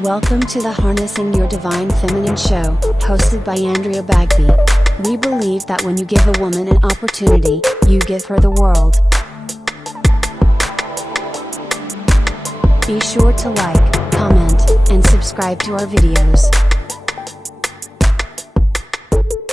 Welcome to the Harnessing Your Divine Feminine show, hosted by Andrea Bagby. We believe that when you give a woman an opportunity, you give her the world. Be sure to like, comment, and subscribe to our videos.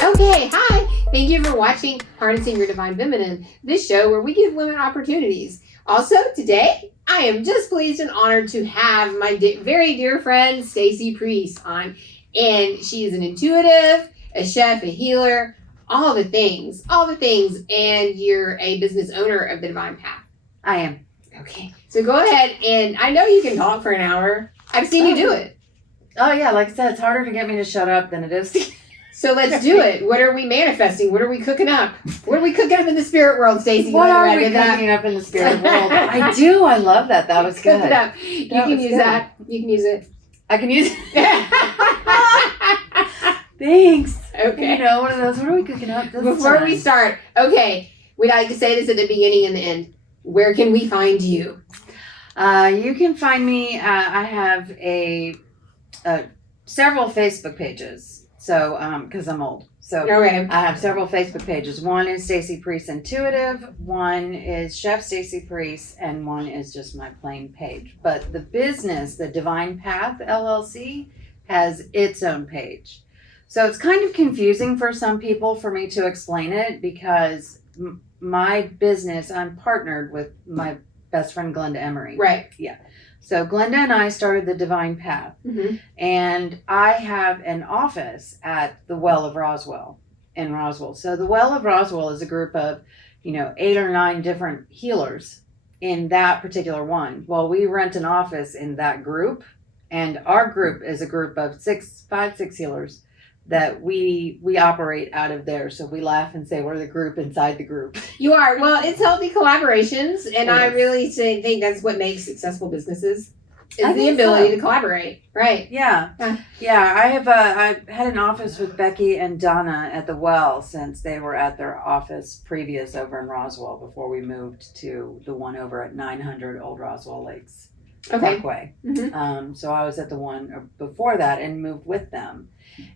Okay, hi! Thank you for watching Harnessing Your Divine Feminine, this show where we give women opportunities. Also, today, I am just pleased and honored to have my very dear friend, Stacy Preece on. And she is an intuitive, a chef, a healer, all the things. And you're a business owner of the Divine Path. I am. Okay, so go ahead, and I know you can talk for an hour. I've seen you do it. Oh yeah, like I said, it's harder to get me to shut up than it is to... So let's do it. What are we manifesting? What are we cooking up? What are we cooking up in the spirit world, Stacey? What are we cooking up in the spirit world? I do. I love that. That was good. Cook it up. You can use that. You can use it. I can use it. Thanks. Okay. You know, one of those. What are we cooking up this Before time? we start, okay, we like to say this at the beginning and the end. Where can we find you? You can find me. I have several Facebook pages. So, because I'm old. So Okay. I have several Facebook pages. One is Stacy Preece Intuitive, one is Chef Stacy Preece, and one is just my plain page. But the business, the Divine Path LLC, has its own page. So it's kind of confusing for some people for me to explain it because my business, I'm partnered with my best friend Glenda Emery. Right. Yeah. So Glenda and I started the Divine Path, and I have an office at the Well of Roswell in Roswell. So the Well of Roswell is a group of, 8 or 9 different healers in that particular one. Well, we rent an office in that group, and our group is a group of 5, 6 healers that we operate out of there. So we laugh and say we're the group inside the group. You are. Well, it's healthy collaborations, and I really think that's what makes successful businesses is the ability to collaborate. Right. Yeah. I've had an office with Becky and Donna at the Well since they were at their office previous over in Roswell before we moved to the one over at 900 Old Roswell Lakes Parkway. So I was at the one before that and moved with them.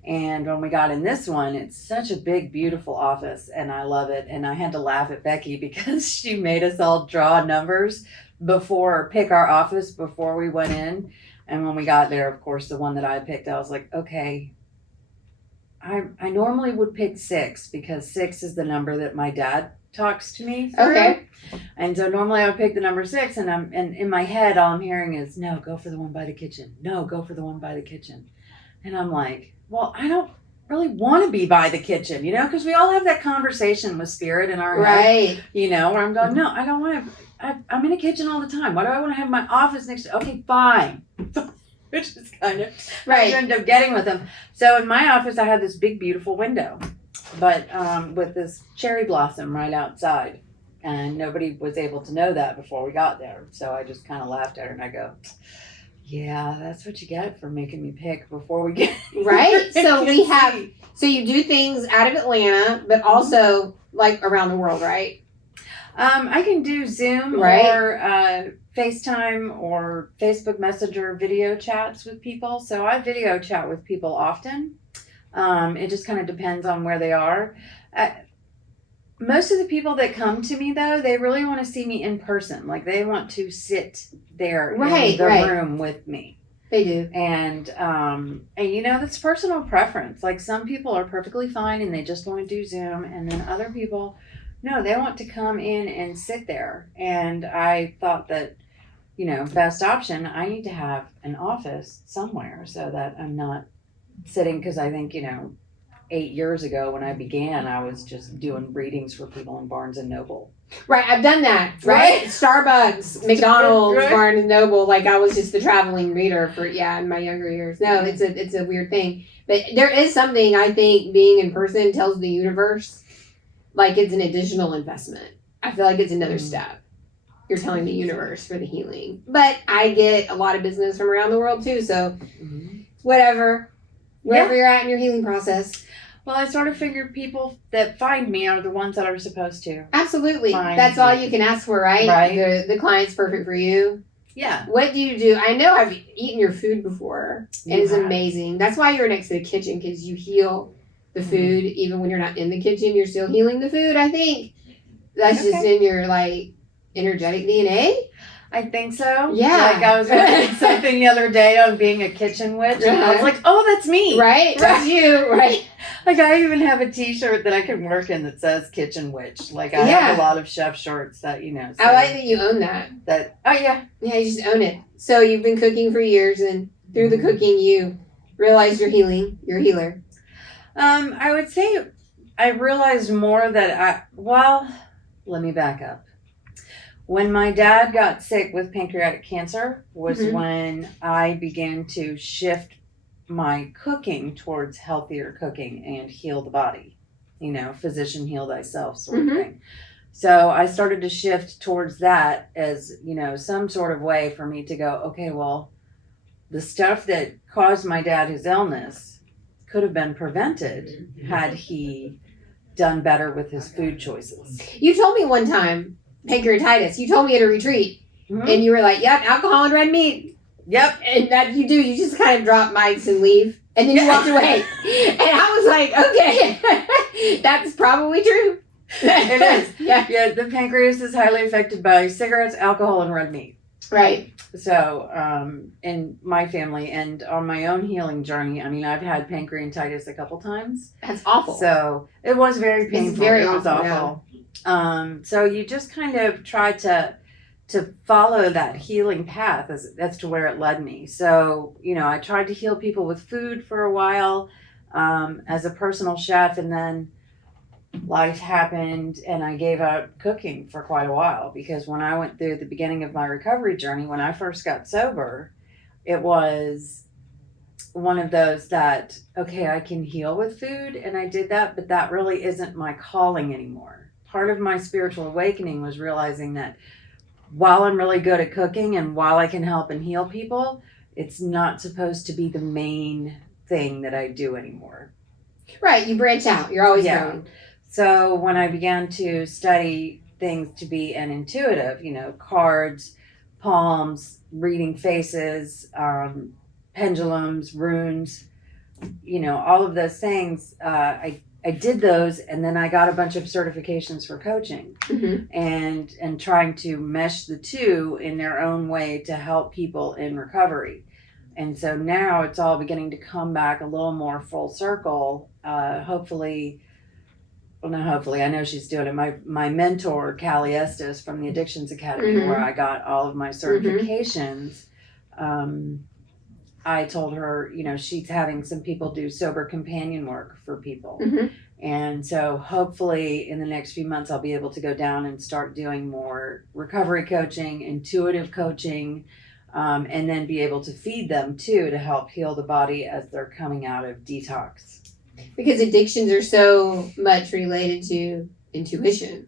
And when we got in this one, it's such a big, beautiful office, and I love it. And I had to laugh at Becky because she made us all draw numbers pick our office before we went in. And when we got there, of course, the one that I picked, I was like, okay, I normally would pick 6 because 6 is the number that my dad talks to me through. Okay. And so normally I would pick the number 6, and in my head, all I'm hearing is, no, go for the one by the kitchen. No, go for the one by the kitchen. And I'm like, well, I don't really want to be by the kitchen, because we all have that conversation with spirit in our head, where I'm going, no, I don't want to. I'm in a kitchen all the time. Why do I want to have my office next to? Okay, fine. Which is kind of right. I end up getting with them. So in my office, I had this big, beautiful window, but with this cherry blossom right outside, and nobody was able to know that before we got there. So I just kind of laughed at her and I go, yeah, that's what you get for making me pick before we get right. So so you do things out of Atlanta, but also like around the world, right? I can do Zoom or FaceTime or Facebook Messenger video chats with people. So I video chat with people often. It just kind of depends on where they are. Most of the people that come to me, though, they really want to see me in person. Like, they want to sit there in the room with me. They do. And that's personal preference. Like, some people are perfectly fine and they just want to do Zoom. And then other people, no, they want to come in and sit there. And I thought that, best option, I need to have an office somewhere so that I'm not sitting, because I think, 8 years ago when I began, I was just doing readings for people in Barnes and Noble. Right, I've done that, right? Starbucks, McDonald's, Barnes and Noble. Like, I was just the traveling reader in my younger years. No, it's a weird thing. But there is something, I think, being in person tells the universe, like, it's an additional investment. I feel like it's another step. You're telling the universe for the healing. But I get a lot of business from around the world, too, so wherever you're at in your healing process. Well, I sort of figured people that find me are the ones that are supposed to. Absolutely. That's all you can ask for, right? Right. The client's perfect for you. Yeah. What do you do? I know I've eaten your food before. You It is have. amazing. That's why you're next to the kitchen, because you heal the food. Even when you're not in the kitchen, you're still healing the food, I think. That's just in your, like, energetic DNA. I think so. Yeah. Like I was reading something the other day on being a kitchen witch, and I was like, oh, that's me. Right? That's you, right? Like I even have a T-shirt that I can work in that says kitchen witch. Like I have a lot of chef shirts that, you know. I like that you own that. Oh, yeah. Yeah, you just own it. So you've been cooking for years, and through the cooking, you realize you're healing. You're a healer. I would say I realized more that let me back up. When my dad got sick with pancreatic cancer was when I began to shift my cooking towards healthier cooking and heal the body. You know, physician heal thyself sort of thing. So I started to shift towards that as, you know, some sort of way for me to go, okay, well, the stuff that caused my dad his illness could have been prevented had he done better with his food choices. You told me one time, pancreatitis, you told me at a retreat, and you were like, yep, alcohol and red meat. Yep. And that you do, you just kind of drop mics and leave, and then you walked away. And I was like, okay, that's probably true. It is. Yeah. The pancreas is highly affected by cigarettes, alcohol, and red meat. Right. So, in my family and on my own healing journey, I mean, I've had pancreatitis a couple times. That's awful. So it was very painful. It's very it was awful. So you just kind of try to follow that healing path as to where it led me. So, you know, I tried to heal people with food for a while, as a personal chef, and then life happened and I gave up cooking for quite a while, because when I went through the beginning of my recovery journey, when I first got sober, it was one of those that, okay, I can heal with food, and I did that, but that really isn't my calling anymore. Part of my spiritual awakening was realizing that while I'm really good at cooking and while I can help and heal people, it's not supposed to be the main thing that I do anymore. Right. You branch out. You're always growing. So when I began to study things to be an intuitive, you know, cards, palms, reading faces, pendulums, runes, you know, all of those things, I did those, and then I got a bunch of certifications for coaching and trying to mesh the two in their own way to help people in recovery. And so now it's all beginning to come back a little more full circle. Hopefully, I know she's doing it. My mentor, Callie Estes from the Addictions Academy, where I got all of my certifications, I told her, you know, she's having some people do sober companion work for people. And so hopefully in the next few months, I'll be able to go down and start doing more recovery coaching, intuitive coaching, and then be able to feed them too, to help heal the body as they're coming out of detox. Because addictions are so much related to intuition.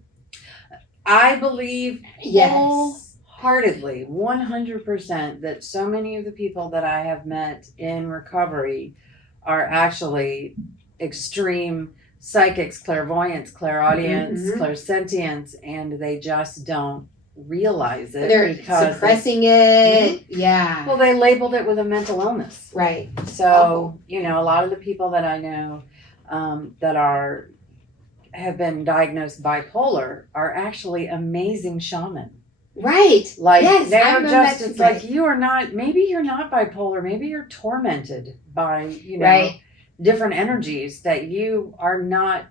I believe wholeheartedly, 100%, that so many of the people that I have met in recovery are actually extreme psychics, clairvoyants, clairaudients, clairsentients, and they just don't realize it. They're suppressing it. Yeah. Well, they labeled it with a mental illness. Right. So, you know, a lot of the people that I know that have been diagnosed bipolar are actually amazing shaman. Right. Like, yes, they're just, it's like, you are not, maybe you're not bipolar, maybe you're tormented by, you know, different energies that you are not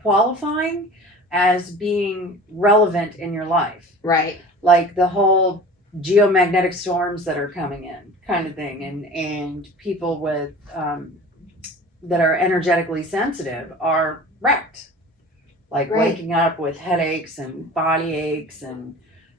qualifying as being relevant in your life. Right. Like the whole geomagnetic storms that are coming in kind of thing. And people with, that are energetically sensitive are wrecked. Like waking up with headaches and body aches and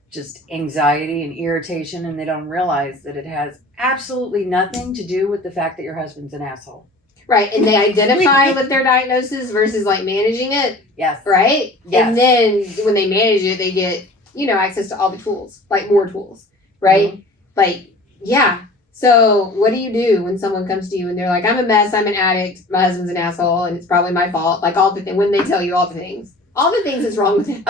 just anxiety and irritation. And they don't realize that it has absolutely nothing to do with the fact that your husband's an asshole. Right. And they identify with their diagnosis versus like managing it. Yes. Right? Yes. And then when they manage it, they get, you know, access to all the tools, like more tools. Right? Like, yeah. So what do you do when someone comes to you and they're like, I'm a mess, I'm an addict, my husband's an asshole, and it's probably my fault. Like all the things, when they tell you all the things that's wrong with him.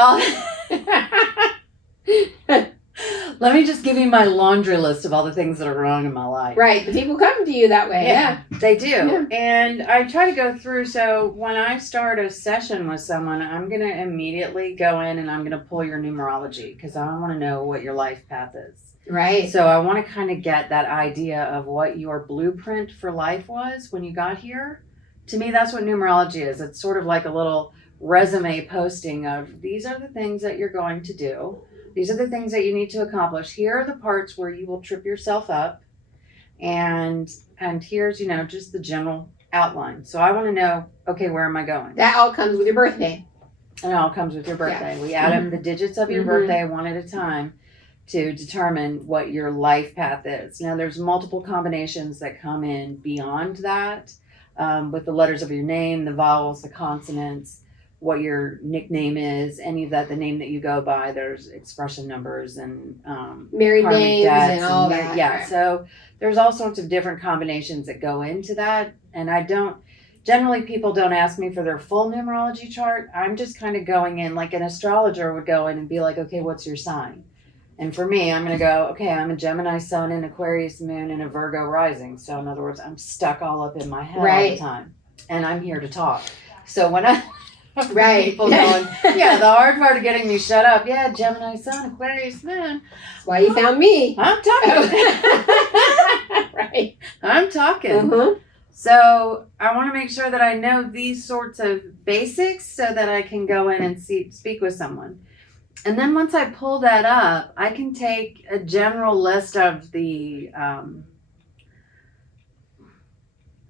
Let me just give you my laundry list of all the things that are wrong in my life. Right. The people come to you that way. Yeah. They do. Yeah. And I try to go through. So when I start a session with someone, I'm going to immediately go in and I'm going to pull your numerology because I want to know what your life path is. Right. So I want to kind of get that idea of what your blueprint for life was when you got here. To me, that's what numerology is. It's sort of like a little resume posting of these are the things that you're going to do. These are the things that you need to accomplish. Here are the parts where you will trip yourself up. And here's, just the general outline. So I want to know, okay, where am I going? That all comes with your birthday. And it all comes with your birthday. Yeah. We add up the digits of your birthday one at a time to determine what your life path is. Now, there's multiple combinations that come in beyond that with the letters of your name, the vowels, the consonants, what your nickname is, any of that, the name that you go by. There's expression numbers and married names and all that. Yeah, right. So there's all sorts of different combinations that go into that. And generally people don't ask me for their full numerology chart. I'm just kind of going in like an astrologer would go in and be like, okay, what's your sign? And for me, I'm going to go, okay, I'm a Gemini sun, an Aquarius moon, and a Virgo rising. So in other words, I'm stuck all up in my head all the time. And I'm here to talk. So when I... Right. People going, the hard part of getting me shut up. Yeah, Gemini sun, Aquarius moon. That's why you found me. I'm talking. Right. I'm talking. Uh-huh. So I want to make sure that I know these sorts of basics so that I can go in and speak with someone. And then once I pull that up, I can take a general list of the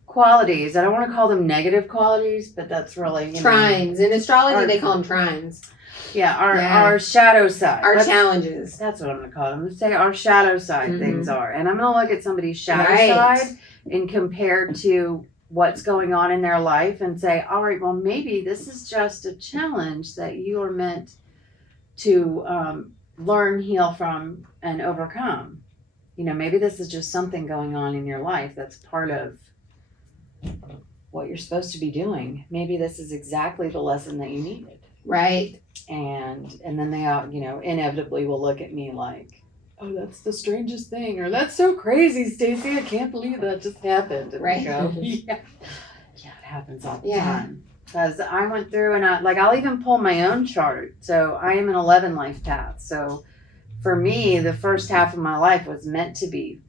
qualities. I don't want to call them negative qualities, but that's really trines. In astrology, they call them trines. Yeah, our shadow side. Our challenges. That's what I'm going to call them. Let's say our shadow side things are. And I'm going to look at somebody's shadow side and compare to what's going on in their life and say, all right, well, maybe this is just a challenge that you are meant to learn, heal from, and overcome. Maybe this is just something going on in your life that's part of what you're supposed to be doing. Maybe this is exactly the lesson that you needed. Right. And then they all, inevitably will look at me like, oh, that's the strangest thing, or that's so crazy, Stacy, I can't believe that just happened. And I go, yeah, it happens all the time. Because I went through and I'll even pull my own chart. So I am an 11 life path. So for me, the first half of my life was meant to be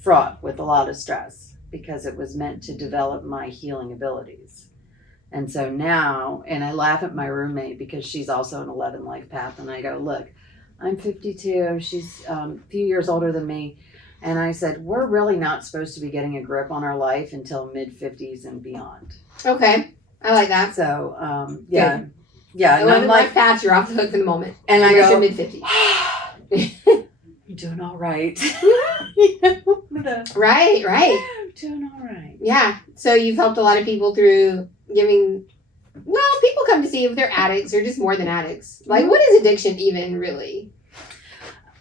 fraught with a lot of stress, because it was meant to develop my healing abilities. And so now, and I laugh at my roommate because she's also an 11 life path. And I go, look, I'm 52. She's a few years older than me. And I said, we're really not supposed to be getting a grip on our life until mid-50s and beyond. Okay. I like that. So, Good. Yeah. And I'm like, paths, you're off the hook for the moment. And I go, mid-50s. you're doing all right. Right. I'm doing all right. Yeah. So you've helped a lot of people through giving, people come to see if they're addicts or just more than addicts. Like, what is addiction even really?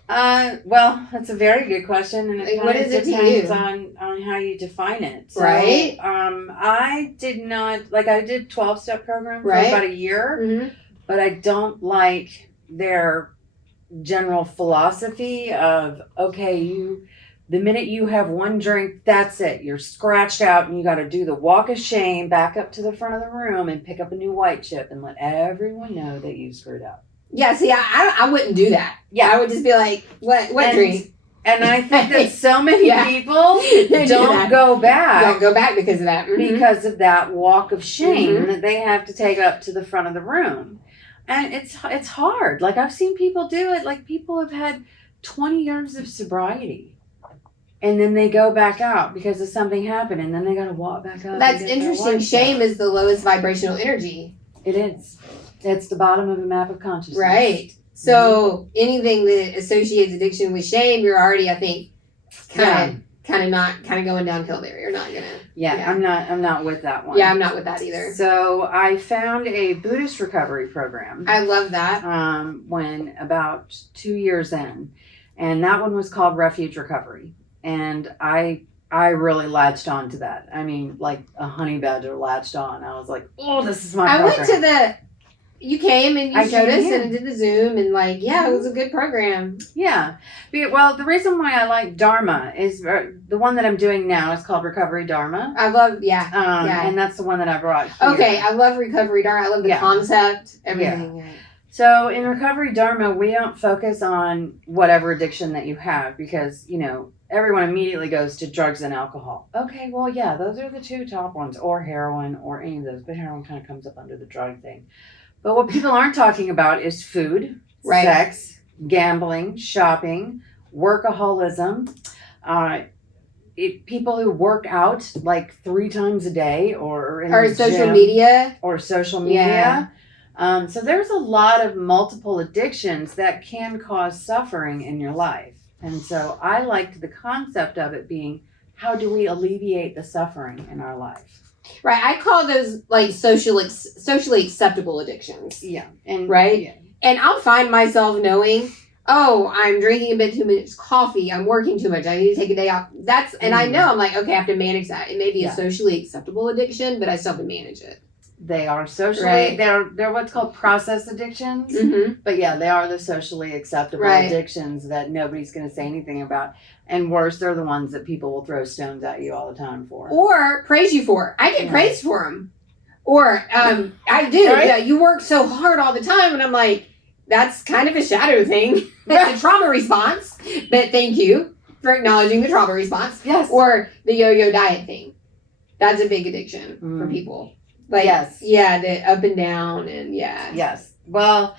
Well, that's a very good question, and it what is it depends to you? on how you define it. So, right. I did not I did 12-step program for right. about a year, but I don't like their general philosophy of the minute you have one drink, that's it. You're scratched out, and you got to do the walk of shame back up to the front of the room and pick up a new white chip and let everyone know that you screwed up. Yeah, see, I wouldn't do that. Yeah, I would just be like, what drink? And I think that so many people don't go back. Don't go back because of that. Because of that walk of shame that they have to take up to the front of the room. And it's hard. Like, I've seen people do it. Like, people have had 20 years of sobriety. And then they go back out because of something happened. And then they got to walk back up. That's interesting. Shame is the lowest vibrational energy. It is. It's the bottom of the map of consciousness. Right. So anything that associates addiction with shame, you're already, I think, kind of going downhill there. You're not gonna. Yeah, I'm not with that one. Yeah, I'm not with that either. So I found a Buddhist recovery program. I love that. When about 2 years in, and that one was called Refuge Recovery, and I really latched on to that. I mean, like a honey badger latched on. I was like, oh, this is my program. I went to You came and you showed us and did the Zoom and it was a good program. Yeah. Well, the reason why I like Dharma is the one that I'm doing now is called Recovery Dharma. I love, and that's the one that I brought here. Okay, I love Recovery Dharma. I love the concept, everything. Yeah. So in Recovery Dharma, we don't focus on whatever addiction that you have because, everyone immediately goes to drugs and alcohol. Okay, well, yeah, those are the two top ones, or heroin or any of those, but heroin kind of comes up under the drug thing. But what people aren't talking about is food, sex, gambling, shopping, workaholism, people who work out 3 times a day or social media. Or social media. So there's a lot of multiple addictions that can cause suffering in your life. And so I liked the concept of it being, how do we alleviate the suffering in our life? Right. I call those socially acceptable addictions. Yeah. And And I'll find myself knowing, I'm drinking a bit too much coffee. I'm working too much. I need to take a day off. And I know I'm like, okay, I have to manage that. It may be a socially acceptable addiction, but I still have to manage it. They are socially, they're what's called process addictions. Mm-hmm. But they are the socially acceptable addictions that nobody's going to say anything about. And worse, they're the ones that people will throw stones at you all the time for. Or praise you for. I get praised for them. Or I do. Right? Yeah, you work so hard all the time. And I'm like, that's kind of a shadow thing. It's a trauma response. But thank you for acknowledging the trauma response. Yes. Or the yo-yo diet thing. That's a big addiction for people. The up and down and Yes. Well,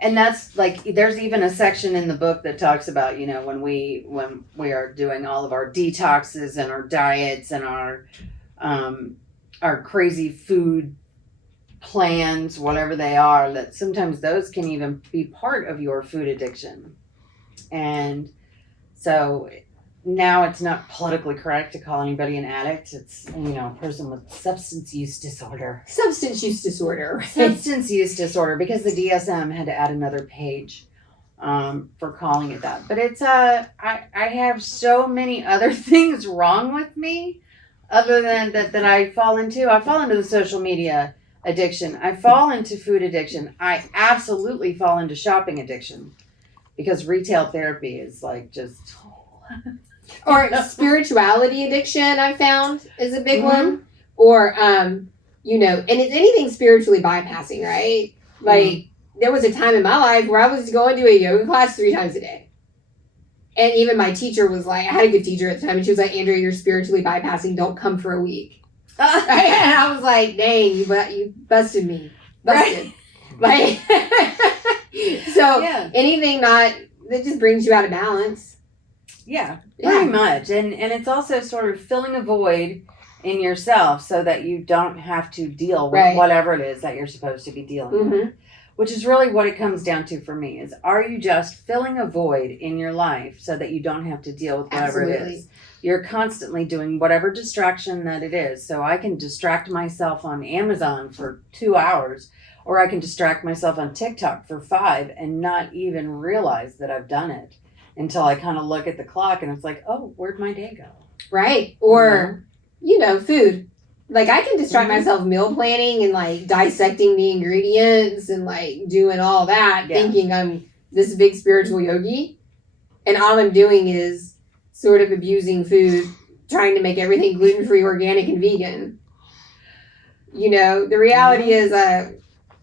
and that's there's even a section in the book that talks about, when we are doing all of our detoxes and our diets and our crazy food plans, whatever they are, that sometimes those can even be part of your food addiction. And so now it's not politically correct to call anybody an addict. It's, a person with substance use disorder. Substance use disorder, because the DSM had to add another page for calling it that. But it's, I have so many other things wrong with me other than that I fall into. I fall into the social media addiction. I fall into food addiction. I absolutely fall into shopping addiction because retail therapy is just... Or spirituality addiction, I found, is a big one. Or, and it's anything spiritually bypassing, right? There was a time in my life where I was going to a yoga class 3 times a day. And even my teacher was like, I had a good teacher at the time, and she was like, Andrea, you're spiritually bypassing. Don't come for a week. Right? And I was like, dang, you busted me. Busted. Right? Anything that just brings you out of balance. Yeah, pretty much. And it's also sort of filling a void in yourself so that you don't have to deal with whatever it is that you're supposed to be dealing with. Which is really what it comes down to for me is, are you just filling a void in your life so that you don't have to deal with whatever it is? You're constantly doing whatever distraction that it is. So I can distract myself on Amazon for 2 hours, or I can distract myself on TikTok for 5 and not even realize that I've done it. Until I kind of look at the clock and it's like, oh, where'd my day go? Right. Or, food. I can distract myself meal planning and dissecting the ingredients and doing all that, thinking I'm this big spiritual yogi. And all I'm doing is sort of abusing food, trying to make everything gluten-free, organic, and vegan. The reality is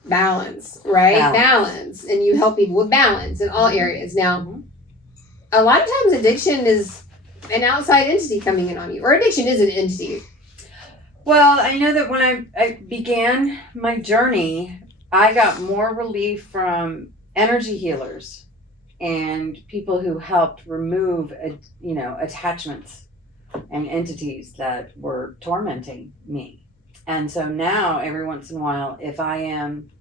balance, right? Balance. And you help people with balance in all areas. Now, a lot of times addiction is an outside entity coming in on you. Or addiction is an entity. Well, I know that when I began my journey, I got more relief from energy healers and people who helped remove, attachments and entities that were tormenting me. And so now, every once in a while, if I am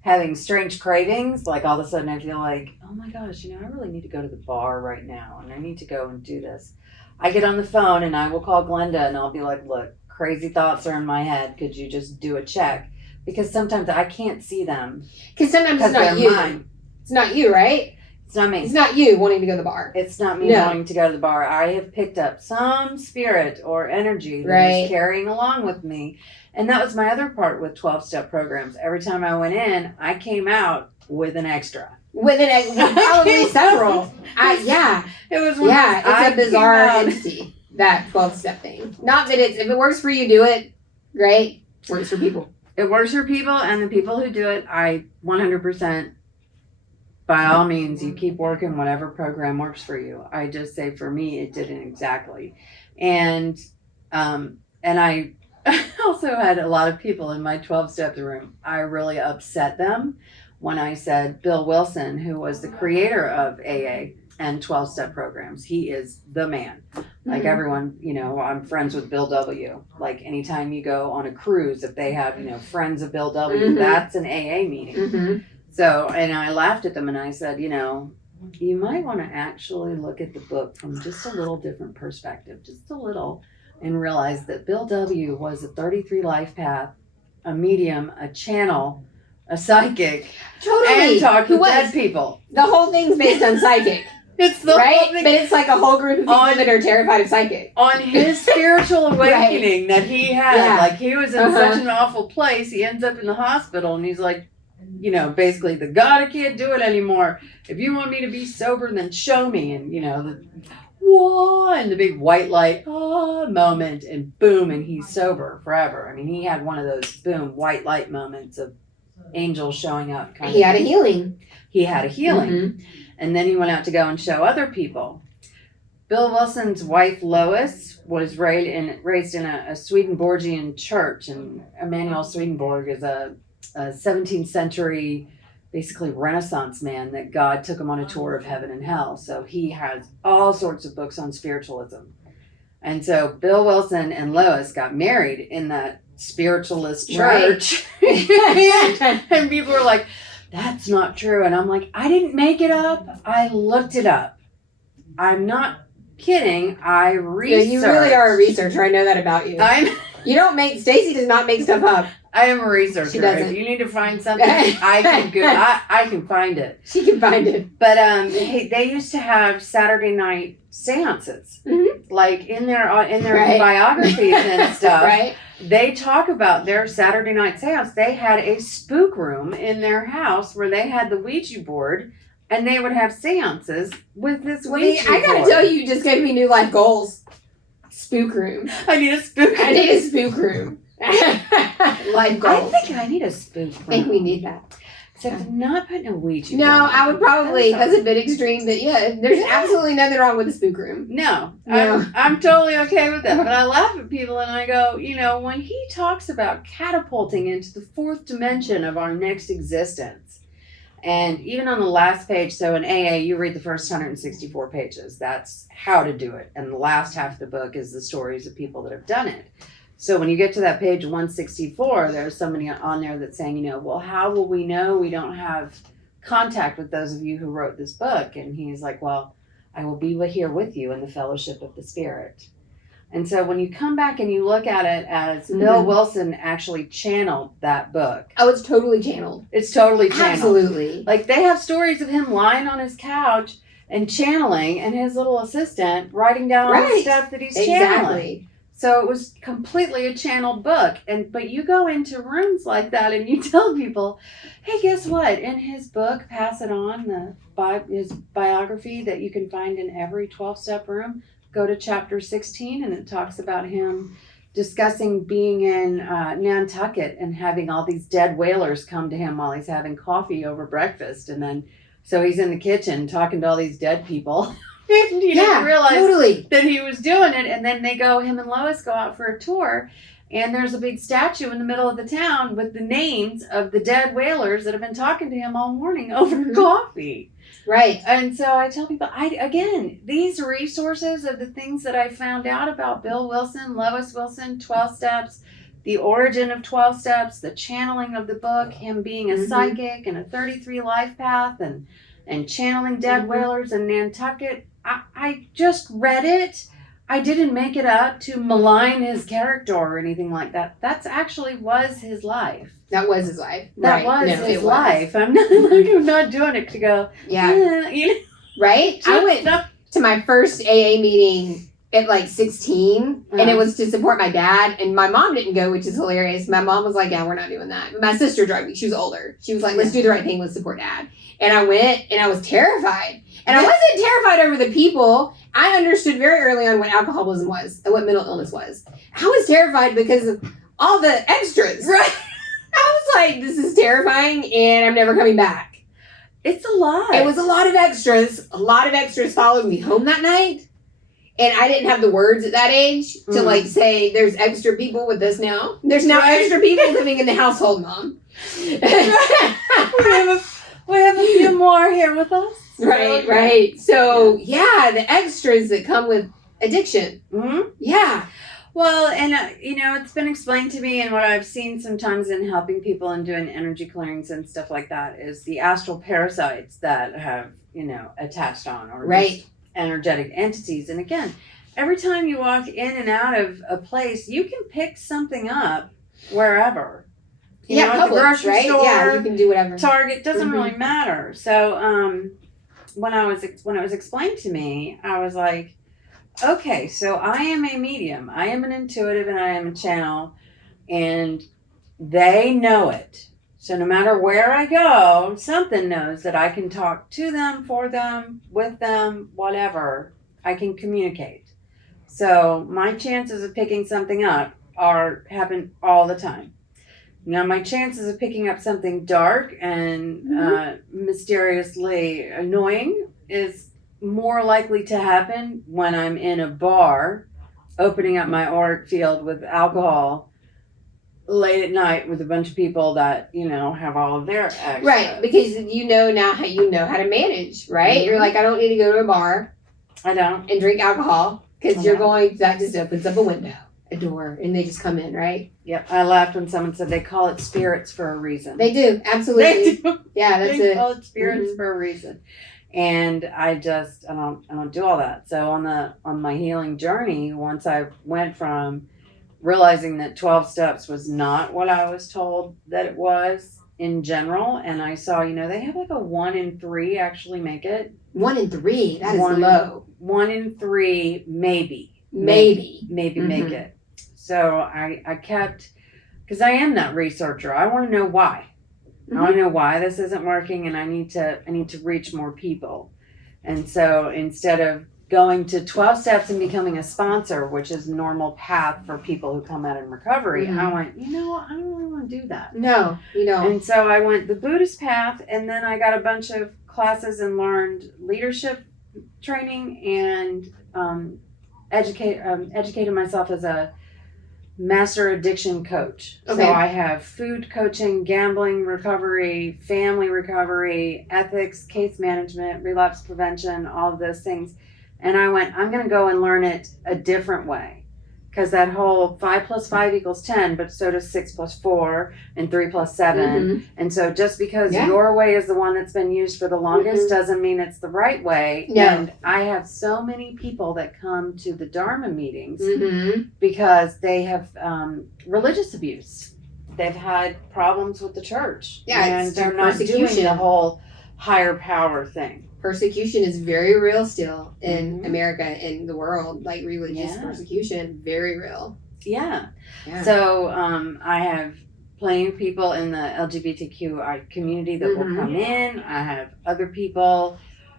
having strange cravings, all of a sudden I feel like, oh my gosh, I really need to go to the bar right now and I need to go and do this. I get on the phone and I will call Glenda and I'll be like, look, crazy thoughts are in my head. Could you just do a check? Because sometimes I can't see them. Because sometimes it's not you. Mine. It's not you, right? It's not me. It's not you wanting to go to the bar. It's not me wanting to go to the bar. I have picked up some spirit or energy that is carrying along with me. And that was my other part with 12-step programs. Every time I went in, I came out with an extra. Probably several. It was it's a bizarre entity, that 12-step thing. Not that if it works for you, do it. Great. Works for people. It works for people, and the people who do it, I 100%, by all means, you keep working whatever program works for you. I just say for me, it didn't exactly. And I also had a lot of people in my 12-step room. I really upset them when I said Bill Wilson, who was the creator of AA and 12-step programs, he is the man. Like everyone, I'm friends with Bill W. Like anytime you go on a cruise, if they have, friends of Bill W., that's an AA meeting. So, and I laughed at them and I said, you might want to actually look at the book from just a little different perspective, just a little, and realize that Bill W. was a 33 life path, a medium, a channel, a psychic, and talk to dead people. The whole thing's based on psychic. It's the whole thing. But it's like a whole group of people that are terrified of psychic. On his spiritual awakening that he had, like he was in such an awful place, he ends up in the hospital and he's like, basically the God, I can't do it anymore. If you want me to be sober, then show me. And and the big white light moment, and boom, and he's sober forever. I mean, he had one of those boom white light moments of angels showing up. He had a healing. He had a healing. And then he went out to go and show other people. Bill Wilson's wife, Lois, was raised in a Swedenborgian church. And Emanuel Swedenborg is a 17th century, basically Renaissance man that God took him on a tour of heaven and hell. So he has all sorts of books on spiritualism. And so Bill Wilson and Lois got married in that spiritualist church. And people were like, that's not true. And I'm like, I didn't make it up. I looked it up. I'm not kidding. I researched. You really are a researcher. I know that about you. Stacy does not make stuff up. I am a researcher. She doesn't. If you need to find something, I can find it. She can find it. But they used to have Saturday night seances, like in their biographies and stuff. Right. They talk about their Saturday night seance. They had a spook room in their house where they had the Ouija board, and they would have seances with this Ouija board. I gotta tell you just gave me new life goals. Spook room. I need a spook room. I need a spook room. Life goals. I think I need a spook room. I think we need that. Except not putting a Ouija board. No, I would probably. That's a bit extreme, but there's absolutely nothing wrong with the spook room. No. I'm totally okay with that. But I laugh at people and I go, when he talks about catapulting into the fourth dimension of our next existence, and even on the last page, so in AA, you read the first 164 pages. That's how to do it. And the last half of the book is the stories of people that have done it. So when you get to that page 164, there's somebody on there that's saying, well, how will we know we don't have contact with those of you who wrote this book? And he's like, well, I will be here with you in the fellowship of the Spirit. And so when you come back and you look at it as Bill Wilson actually channeled that book. Oh, it's totally channeled. It's totally channeled. Absolutely. Like they have stories of him lying on his couch and channeling, and his little assistant writing down all the stuff that he's channeling. So it was completely a channeled book. But you go into rooms like that and you tell people, hey, guess what? In his book, Pass It On, his biography that you can find in every 12-step room, go to chapter 16 and it talks about him discussing being in Nantucket and having all these dead whalers come to him while he's having coffee over breakfast. And then, so he's in the kitchen talking to all these dead people. And he didn't realize that he was doing it. And then him and Lois go out for a tour. And there's a big statue in the middle of the town with the names of the dead whalers that have been talking to him all morning over coffee. Right. And so I tell people, these resources of the things that I found out about Bill Wilson, Lois Wilson, 12 Steps, the origin of 12 Steps, the channeling of the book, him being a psychic and a 33 life path and channeling dead whalers in Nantucket. I just read it. I didn't make it up to malign his character or anything like that. That's actually was his life. That was his life. That right. was No, his it life. I'm not doing it to go. Yeah. You know? Right. I went to my first AA meeting at like 16, and it was to support my dad, and my mom didn't go, which is hilarious. My mom was like, yeah, we're not doing that. My sister drove me. She was older. She was like, let's do the right thing. Let's support dad. And I went, and I was terrified. And I wasn't terrified over the people. I understood very early on what alcoholism was and what mental illness was. I was terrified because of all the extras. Right. I was like, this is terrifying, and I'm never coming back. It's a lot. It was a lot of extras. A lot of extras followed me home that night. And I didn't have the words at that age to like say, there's extra people with us now. There's now extra people living in the household, Mom. we have a few more here with us. Right, right. So, yeah, the extras that come with addiction. Mm-hmm. Yeah. Well, and it's been explained to me, and what I've seen sometimes in helping people and doing energy clearings and stuff like that is the astral parasites that have, attached on or just energetic entities. And again, every time you walk in and out of a place, you can pick something up wherever. At the grocery store, yeah, you can do whatever. Target, doesn't really matter. So, when it was explained to me, I was like, okay, so I am a medium. I am an intuitive and I am a channel, and they know it. So no matter where I go, something knows that I can talk to them, for them, with them, whatever. I can communicate. So my chances of picking something up happen all the time. Now my chances of picking up something dark and mysteriously annoying is more likely to happen when I'm in a bar, opening up my auric field with alcohol late at night with a bunch of people that, have all of their extras. Right, because now how to manage, right? Mm-hmm. You're like, I don't need to go to a bar. I don't. And drink alcohol, because that just opens up a window, a door, and they just come in, right? Yep. I laughed when someone said they call it spirits for a reason. They do, absolutely. They do. Yeah, they call it spirits for a reason. And I don't do all that. So on my healing journey, once I went from realizing that 12 steps was not what I was told that it was in general, and I saw, they have like a 1 in 3 actually make it. 1 in 3? That is low. 1 in 3 maybe make it. So I kept, because I am that researcher. I want to know why. I want to know why this isn't working, and I need to reach more people. And so instead of going to 12 steps and becoming a sponsor, which is a normal path for people who come out in recovery, I went, I don't really want to do that. No, you don't. And so I went the Buddhist path, and then I got a bunch of classes and learned leadership training and educated myself as a master addiction coach. Okay. So I have food coaching, gambling recovery, family recovery, ethics, case management, relapse prevention, all of those things. And I went, I'm going to go and learn it a different way. Because that whole 5 + 5 = 10, but so does 6 + 4 and 3 + 7. And so just because your way is the one that's been used for the longest doesn't mean it's the right way. No. And I have so many people that come to the Dharma meetings because they have religious abuse. They've had problems with the church. Yeah, and they're not doing the whole higher power thing. Persecution is very real still in America, in the world, like religious persecution, very real. Yeah. So I have plenty of people in the LGBTQI community that will come in. I have other people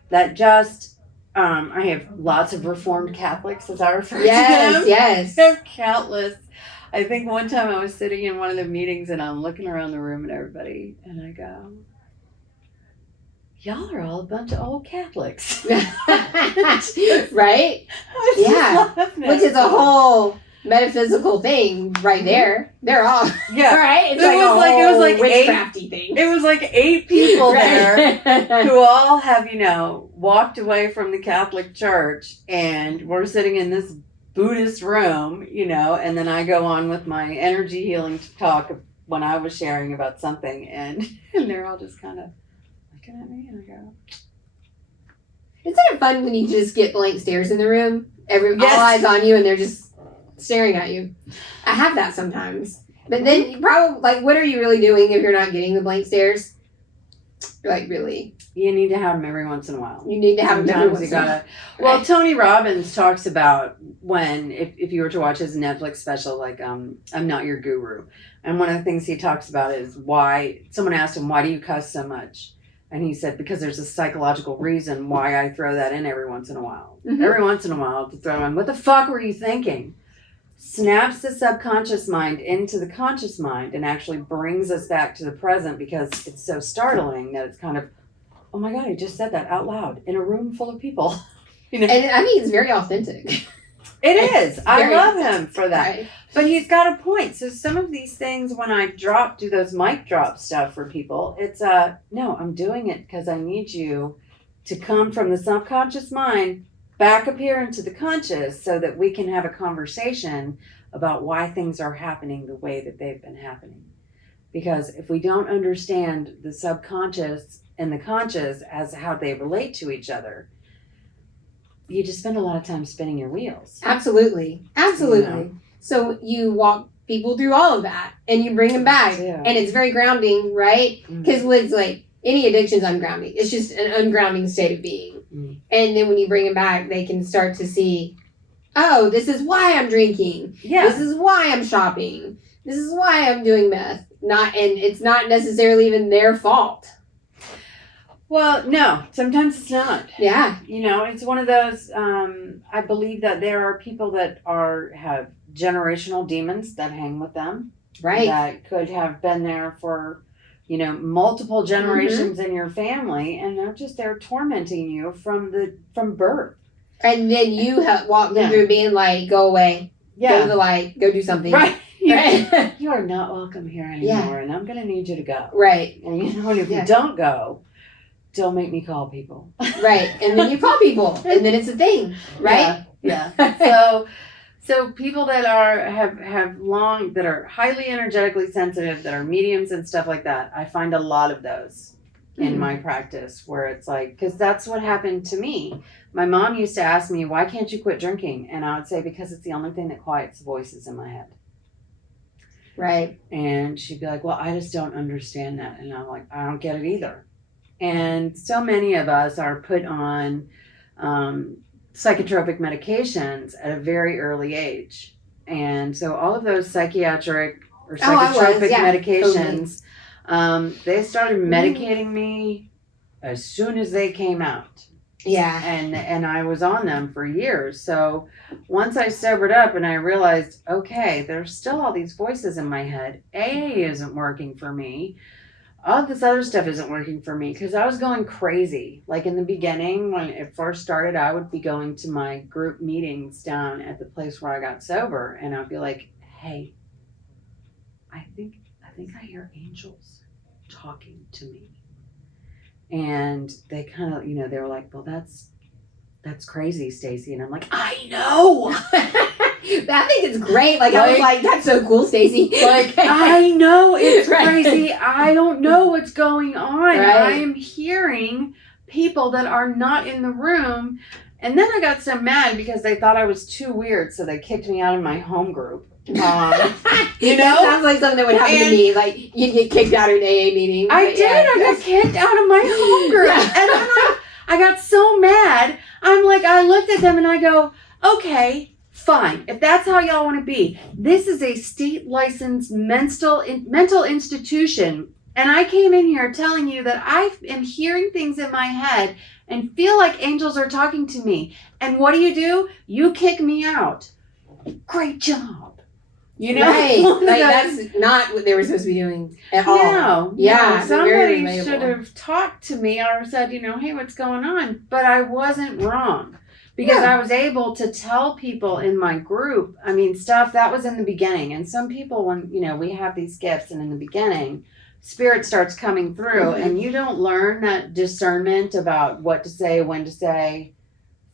that just, I have lots of Reformed Catholics, as I refer to them. Yes. They're countless. I think one time I was sitting in one of the meetings and I'm looking around the room at everybody and I go, y'all are all a bunch of old Catholics. Right? Yeah. Which is a whole metaphysical thing right there. They're all right. It's it was like witchcrafty thing. It was like 8 people there who all have, walked away from the Catholic Church, and we're sitting in this Buddhist room, and then I go on with my energy healing talk when I was sharing about something, and they're all just kind of looking at me, and I go, isn't it fun when you just get blank stares in the room? all eyes on you, and they're just staring at you. I have that sometimes. But then you probably, like, what are you really doing if you're not getting the blank stares? Like, really? You need to have them every once in a while. You need to have them every once in a while. Right. Well, Tony Robbins talks about when, if you were to watch his Netflix special, like, I'm Not Your Guru. And one of the things he talks about is why, someone asked him, why do you cuss so much? And he said, because there's a psychological reason why I throw that in every once in a while. Mm-hmm. Every once in a while to throw in, what the fuck were you thinking? Snaps the subconscious mind into the conscious mind and actually brings us back to the present, because it's so startling that it's kind of, oh my God, I just said that out loud in a room full of people. You know? And I mean, it's very authentic. It is. I love him for that. Right. But he's got a point. So some of these things, when I do those mic drop stuff for people, it's no, I'm doing it because I need you to come from the subconscious mind back up here into the conscious, so that we can have a conversation about why things are happening the way that they've been happening. Because if we don't understand the subconscious and the conscious as how they relate to each other, you just spend a lot of time spinning your wheels. Absolutely. Absolutely. You know? So you walk people through all of that and you bring them back. Yeah. And it's very grounding, right? Because with like any addiction's ungrounding. It's just an ungrounding state of being. Mm. And then when you bring them back, they can start to see, oh, this is why I'm drinking. Yeah. This is why I'm shopping. This is why I'm doing meth. And it's not necessarily even their fault. Well, no, sometimes it's not. Yeah. You know, it's one of those, I believe that there are people that have generational demons that hang with them. Right. That could have been there for, you know, multiple generations in your family, and they're tormenting you from birth. And then you have walked them through being like, go away. Yeah. Go to the light. Go do something. Right. You are not welcome here anymore, and I'm going to need you to go. Right. And you know, and if you don't go, don't make me call people. Right. And then you call people, and then it's a thing, right? Yeah. So people that that are highly energetically sensitive, that are mediums and stuff like that, I find a lot of those in my practice, where it's like, because that's what happened to me. My mom used to ask me, why can't you quit drinking? And I would say, because it's the only thing that quiets the voices in my head. Right. And she'd be like, well, I just don't understand that. And I'm like, I don't get it either. And so many of us are put on psychotropic medications at a very early age. And so all of those psychiatric or psychotropic medications, they started medicating me as soon as they came out. Yeah. And I was on them for years. So once I sobered up and I realized, okay, there's still all these voices in my head. AA isn't working for me. All this other stuff isn't working for me, because I was going crazy. Like in the beginning, when it first started, I would be going to my group meetings down at the place where I got sober, and I'd be like, hey, I think I hear angels talking to me. And they kind of, you know, they were like, well, that's crazy, Stacy. And I'm like, I know. I think it's great. Like I was like, that's so cool, Stacy. Like, I know it's crazy. I don't know what's going on. Right. I am hearing people that are not in the room. And then I got so mad because they thought I was too weird, so they kicked me out of my home group. You know, that sounds like something that would happen to me. Like you'd get kicked out of an AA meeting. I got kicked out of my home group, and then I got so mad. I'm like, I looked at them and I go, okay, fine. If that's how y'all want to be, this is a state licensed mental institution, and I came in here telling you that I am hearing things in my head and feel like angels are talking to me. And what do? You kick me out. Great job. You know, right? Like that's not what they were supposed to be doing at all. No, yeah. Somebody should have talked to me or said, you know, hey, what's going on? But I wasn't wrong, because I was able to tell people in my group. I mean, stuff that was in the beginning, and some people, when you know we have these gifts, and in the beginning, spirit starts coming through, and you don't learn that discernment about what to say, when to say,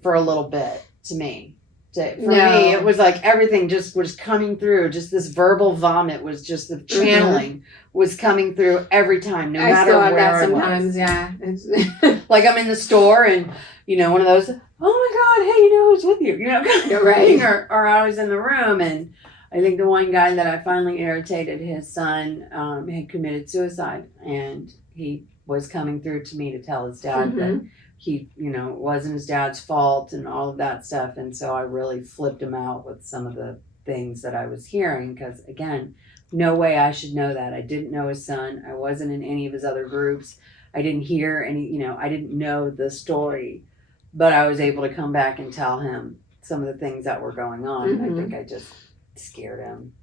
for a little bit. To me. For me, it was like everything just was coming through. Just this verbal vomit was just the channeling was coming through every time, no matter where I was. Sometimes, yeah. Like I'm in the store and, you know, one of those, oh my God, hey, who's with you? Kind of right. thing. Or I was in the room, and I think the one guy that I finally irritated, his son had committed suicide, and he was coming through to me to tell his dad that he, it wasn't his dad's fault and all of that stuff. And so I really flipped him out with some of the things that I was hearing, because again, no way I should know that. I didn't know his son. I wasn't in any of his other groups. I didn't hear any, I didn't know the story, but I was able to come back and tell him some of the things that were going on. I think I just scared him.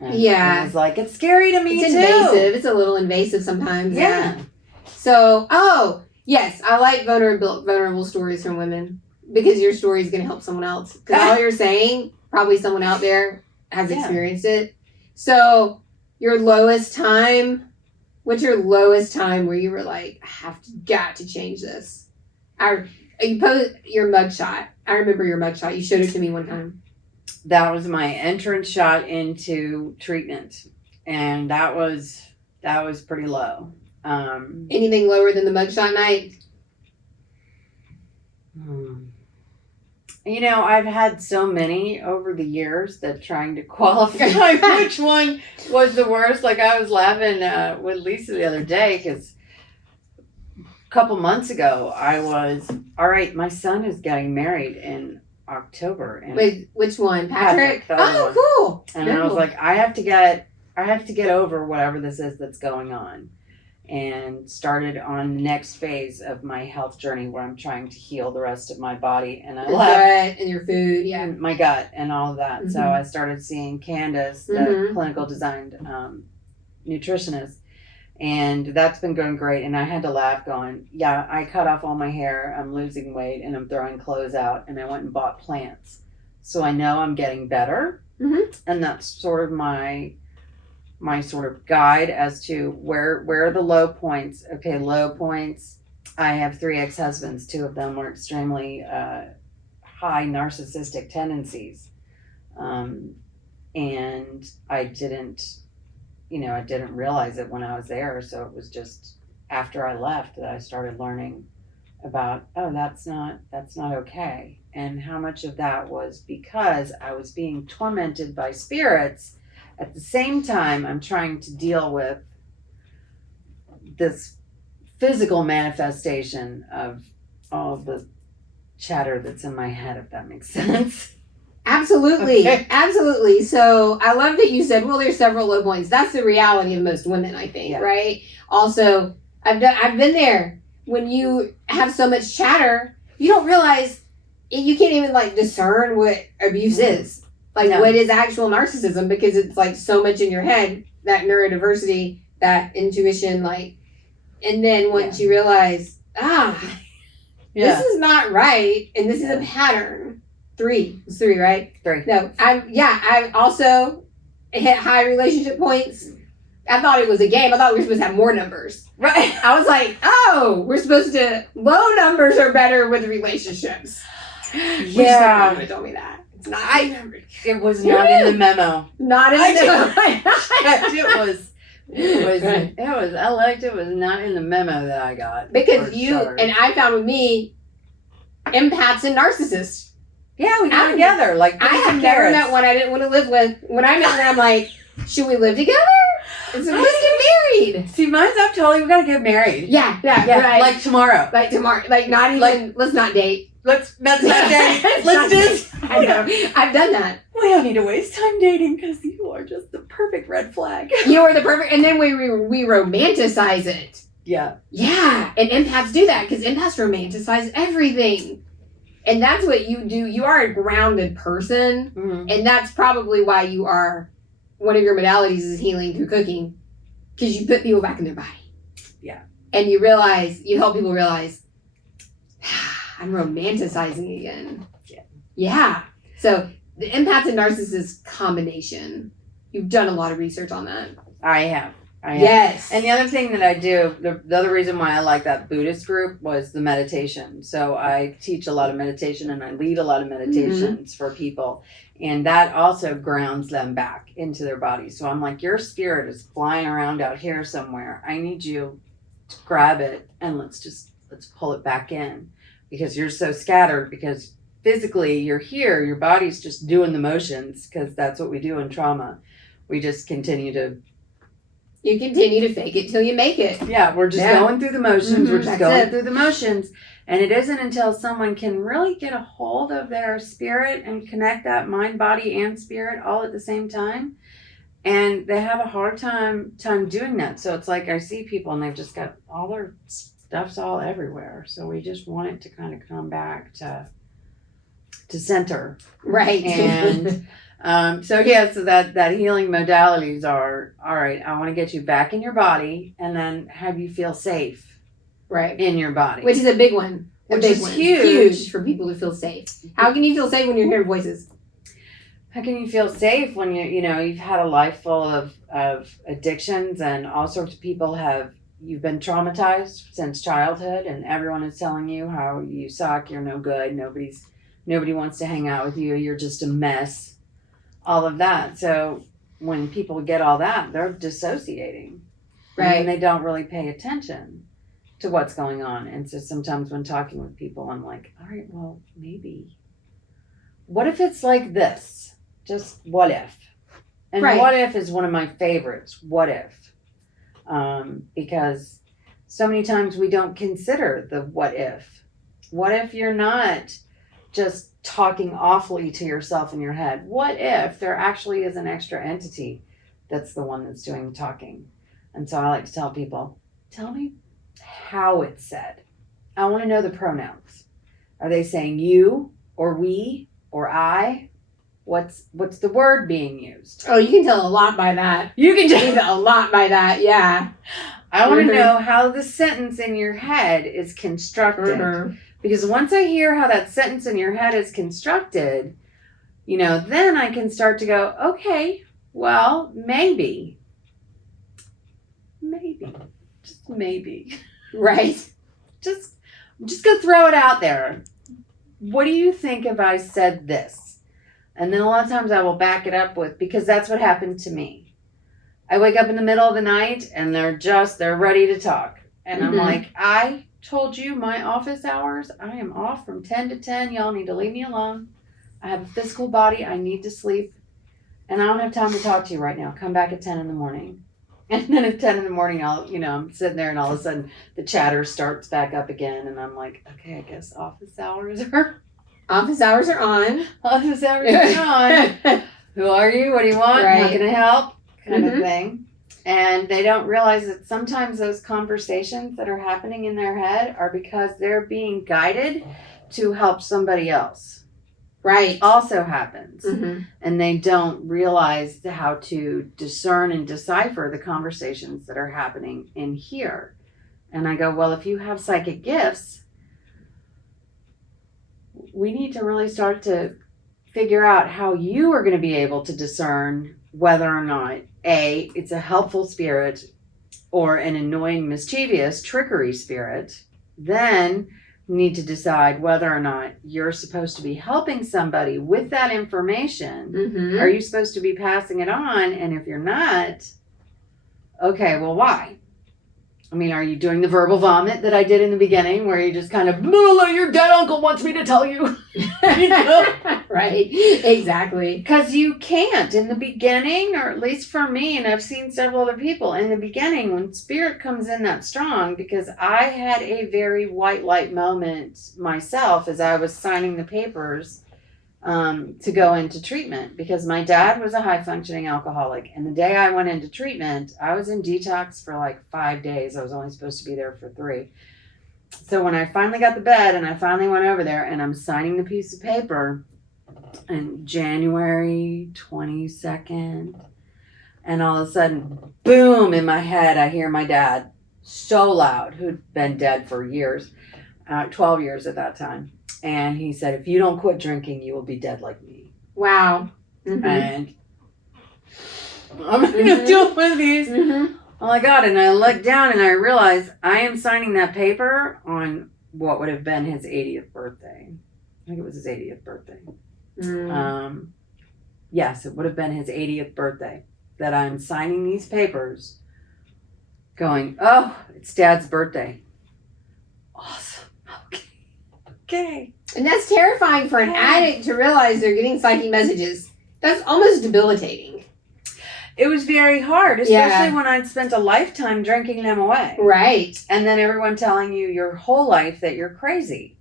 And I was like, it's scary to me too. It's invasive. It's a little invasive sometimes. Yeah. So, yes, I like vulnerable stories from women, because your story is going to help someone else. Because all you're saying, probably someone out there has experienced it. So, your lowest time, what's your lowest time where you were like, got to change this? You post your mugshot. I remember your mugshot. You showed it to me one time. That was my entrance shot into treatment, and that was pretty low. Anything lower than the mugshot night? I've had so many over the years that trying to qualify which one was the worst. Like, I was laughing with Lisa the other day, because a couple months ago I was, all right, my son is getting married in October. And wait, which one? Patrick? Oh, cool. And I was like, I have to get over whatever this is that's going on. And started on the next phase of my health journey, where I'm trying to heal the rest of my body. And I left and your food, my gut and all of that. So I started seeing Candace, the clinical designed nutritionist, and that's been going great. And I had to laugh, going, yeah, I cut off all my hair, I'm losing weight, and I'm throwing clothes out, and I went and bought plants. So I know I'm getting better, and that's sort of my sort of guide as to where are the low points. Okay, low points. I have 3 ex-husbands. 2 of them were extremely high narcissistic tendencies. And I didn't realize it when I was there. So it was just after I left that I started learning about, that's not okay. And how much of that was because I was being tormented by spirits. At the same time, I'm trying to deal with this physical manifestation of all of the chatter that's in my head, if that makes sense. Absolutely. Okay. Absolutely. So I love that you said, well, there's several low points. That's the reality of most women, I think, right? Also, I've been there. When you have so much chatter, you don't realize, you can't even discern what abuse is. What is actual narcissism, because it's so much in your head, that neurodiversity, that intuition, and then once you realize, this is not right, and this is a pattern. 3. It's 3, right? 3. No, I also hit high relationship points. I thought it was a game. I thought we were supposed to have more numbers. Right. I was like, we're supposed to, low numbers are better with relationships. Yeah. Which told me that. It's not. It was not in the memo. Not in the memo. I liked it was not in the memo that I got. Because and I found with me, empaths and narcissists. Yeah, we got together. I have never met one I didn't want to live with. When I met her, I'm like, should we live together? So let's get married. See, mine's up totally. We gotta get married. Yeah, right. Like tomorrow. Not even. Let's not date. Let's not date. Let's just. I know. I've done that. We don't need to waste time dating, because you are just the perfect red flag. You are the perfect, and then we romanticize it. Yeah. Yeah, and empaths do that, because empaths romanticize everything. And that's what you do. You are a grounded person, and that's probably why you are, one of your modalities is healing through cooking, because you put people back in their body. Yeah. And you help people realize, I'm romanticizing again. Yeah. So the empath and narcissist combination, you've done a lot of research on that. I have. Yes. And the other thing that I do, the other reason why I like that Buddhist group was the meditation. So I teach a lot of meditation, and I lead a lot of meditations for people. And that also grounds them back into their body. So I'm like, your spirit is flying around out here somewhere. I need you to grab it and let's pull it back in. because you're so scattered, because physically you're here, your body's just doing the motions, because that's what we do in trauma. We just continue to fake it till you make it. Yeah, we're just going through the motions. We're just going through the motions. And it isn't until someone can really get a hold of their spirit and connect that mind, body, and spirit all at the same time. And they have a hard time doing that. So it's like I see people and they've just got all their stuff's all everywhere. So we just want it to kind of come back to center. Right. And so that healing modalities are, all right, I want to get you back in your body and then have you feel safe in your body. Which is a big one. Which is huge for people to feel safe. How can you feel safe when you're hearing voices? How can you feel safe when you've had a life full of addictions, and all sorts of people you've been traumatized since childhood, and everyone is telling you how you suck, you're no good, nobody wants to hang out with you, you're just a mess. All of that. So when people get all that, they're dissociating. Right. And they don't really pay attention to what's going on. And so sometimes when talking with people, I'm like, all right, well, maybe. What if it's like this? Just what if? And what if is one of my favorites. What if? Because so many times we don't consider the what if. What if you're not just talking awfully to yourself in your head? What if there actually is an extra entity that's the one that's doing the talking? And so I like to tell people, tell me how it's said. I want to know the pronouns. Are they saying you or we or I? What's the word being used? Oh, you can tell a lot by that. You can tell a lot by that, yeah. I want to know how the sentence in your head is constructed. Because once I hear how that sentence in your head is constructed, then I can start to go, okay, well, maybe, just maybe. Right. I'm just going to throw it out there. What do you think if I said this? And then a lot of times I will back it up with, because that's what happened to me. I wake up in the middle of the night and they're ready to talk. And I'm like, I told you my office hours, I am off from 10 to 10. Y'all need to leave me alone. I have a physical body. I need to sleep. And I don't have time to talk to you right now. Come back at 10 in the morning. And then at 10 in the morning, I'm sitting there and all of a sudden the chatter starts back up again. And I'm like, okay, I guess office hours are on. Office hours are on. Who are you? What do you want? How can I help? Kind of thing. And they don't realize that sometimes those conversations that are happening in their head are because they're being guided to help somebody else. Right. Also happens. And they don't realize how to discern and decipher the conversations that are happening in here. And I go, well, if you have psychic gifts, we need to really start to figure out how you are going to be able to discern whether or not A, it's a helpful spirit or an annoying, mischievous, trickery spirit. Then you need to decide whether or not you're supposed to be helping somebody with that information. Are you supposed to be passing it on? And if you're not, okay, well, why? I mean, are you doing the verbal vomit that I did in the beginning where you just kind of, your dead uncle wants me to tell you? Right, exactly. Because you can't in the beginning, or at least for me, and I've seen several other people, in the beginning when spirit comes in that strong, because I had a very white light moment myself as I was signing the papers to go into treatment, because my dad was a high functioning alcoholic, and the day I went into treatment, I was in detox for like 5 days. I was only supposed to be there for 3. So when I finally got the bed and I finally went over there and I'm signing the piece of paper, and January 22nd, and all of a sudden, boom, in my head, I hear my dad so loud, who'd been dead for years, 12 years at that time. And he said, if you don't quit drinking, you will be dead like me. Wow. And I'm going to do one of these. Oh my God. And I looked down and I realized I am signing that paper on what would have been his 80th birthday. I think it was his 80th birthday. Yes, it would have been his 80th birthday that I'm signing these papers going, oh, it's Dad's birthday. Awesome. Okay. okay. And that's terrifying for an addict to realize they're getting psychic messages. That's almost debilitating. It was very hard, especially when I'd spent a lifetime drinking them away. Right. And then everyone telling you your whole life that you're crazy.